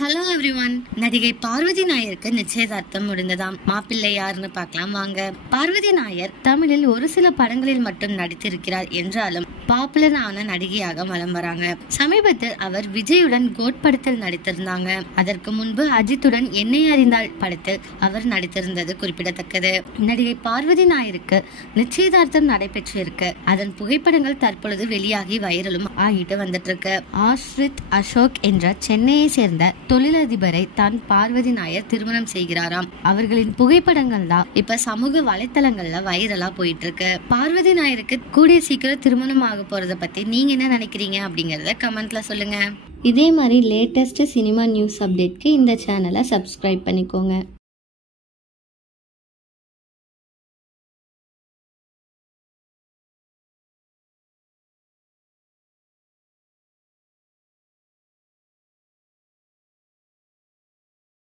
Hello everyone. நடிகை பார்வதி நாயருக்கு நிச்சயதார்த்தம் முடிந்ததாம். மாப்பிள்ளை யாருன்னு பார்க்கலாம் வாங்க. பார்வதி நாயர் தமிழில் ஒரு சில படங்களில் மட்டும் நடித்திருக்கிறார் என்றாலும் பாப்புலரான நடிகையாக வலம் வராங்க. சமீபத்தில் அவர் விஜயுடன் கோட் படத்தில் நடித்திருந்தாங்க. அதற்கு முன்பு அஜித்துடன் என்னை அறிந்தாள் படத்தில் அவர் நடித்திருந்தது குறிப்பிடத்தக்கது. நடிகை பார்வதி நாயருக்கு நிச்சயதார்த்தம் நடைபெற்றிருக்கு. அதன் புகைப்படங்கள் தற்பொழுது வெளியாகி வைரலும் ஆகிட்டு வந்துட்டு இருக்கு. ஆஷ்ரித் அசோக் என்ற சென்னையை சேர்ந்த தொழிலதிபரை தான் பார்வதி நாயர் திருமணம் செய்கிறாராம். அவர்களின் புகைப்படங்கள் தான் இப்ப சமூக வலைத்தளங்கள்ல வைரலா போயிட்டு இருக்கு. பார்வதி நாயருக்கு கூடிய சீக்கிரம் திருமணம் ஆக போறத பத்தி நீங்க என்ன நினைக்கிறீங்க அப்படிங்கறத கமெண்ட்ல சொல்லுங்க. இதே மாதிரி லேட்டஸ்ட் சினிமா நியூஸ் அப்டேட்க்கு இந்த சேனலை சப்ஸ்கிரைப் பண்ணிக்கோங்க.